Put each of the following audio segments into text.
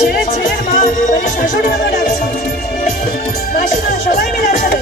ছেলের মা মানে শাশুড়ি মাকে ডাকছি, মাসিমা সবাই মিলে একসাথে।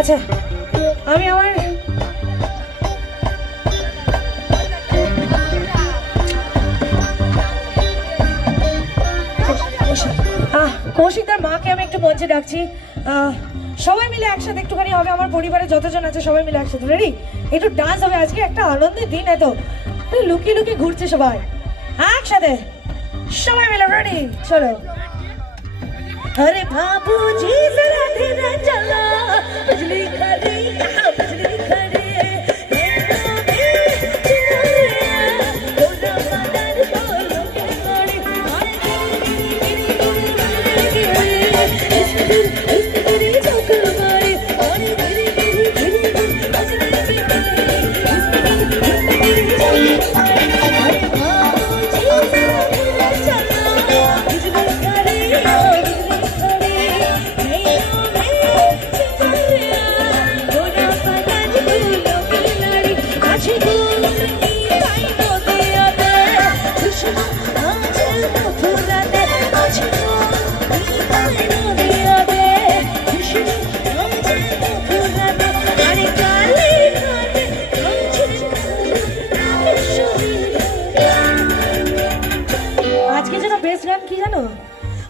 আচ্ছা আমি আমার কৌশিকদার মাকে আমি একটু মঞ্চে ডাকছি, সবাই মিলে একসাথে একটুখানি হবে, আমার পরিবারে যতজন আছে সবাই মিলে একসাথে রেডি, একটু ডান্স হবে, আজকে একটা আনন্দের দিন, এত লুকিয়ে লুকিয়ে ঘুরছে সবাই একসাথে, সবাই মিলে রেডি, চলো। अरे बाबू जी जरा धीरे चला, बिजली खड़ी बिजली खड़ी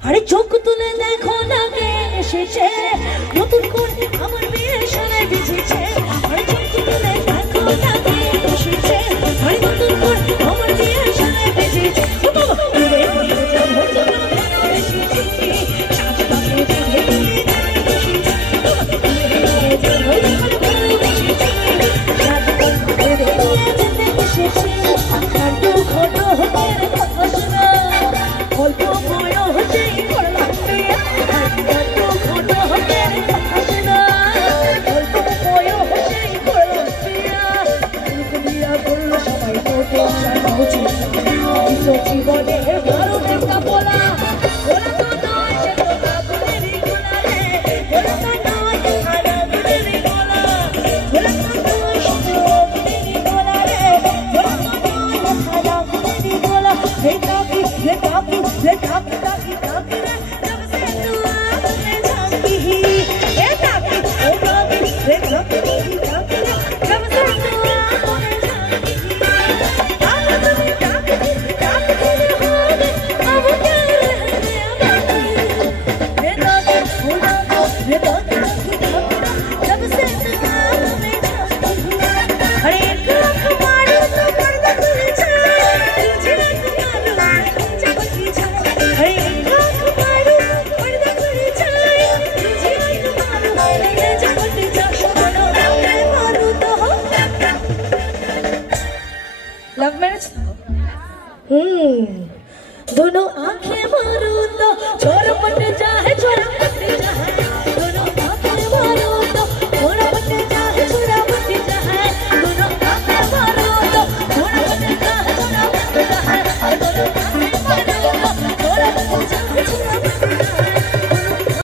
अरे चोख तुले देखो ना के एसेছে নতুন করে আমার বিয়ের সানায় বিছেছে, अरे चोख तुले देखो ना के एसेছে अरे নতুন করে আমার বিয়ের সানায় বিছেছে, ও বাবা রে রে যাব যাব এসেছি সাজটাকে ধরে এসেছি, ও বাবা রে যাব এসেছি খাটো খটো হতে কথা শোনা অল্প বয়সে জীবনে ভালো একটা বলা বলা তো নয়, সে তো কাকুরেরই গোলা রে, বলা তো নয় খারাপেরই গোলা, বলা তো নয় সে তো অগ্নিরই গোলা রে, বলা তো নয় খারাপেরই গোলা, হে কাকি হে কাকি হে কাকি কাকি কাকি রে जब से तू आँखें झांकी, हे काकी हे काकी हे काकी काकी रे जब से तू आँखें झांकी, लव मैरिज दोनों आंखें मारू तो छोर पट जा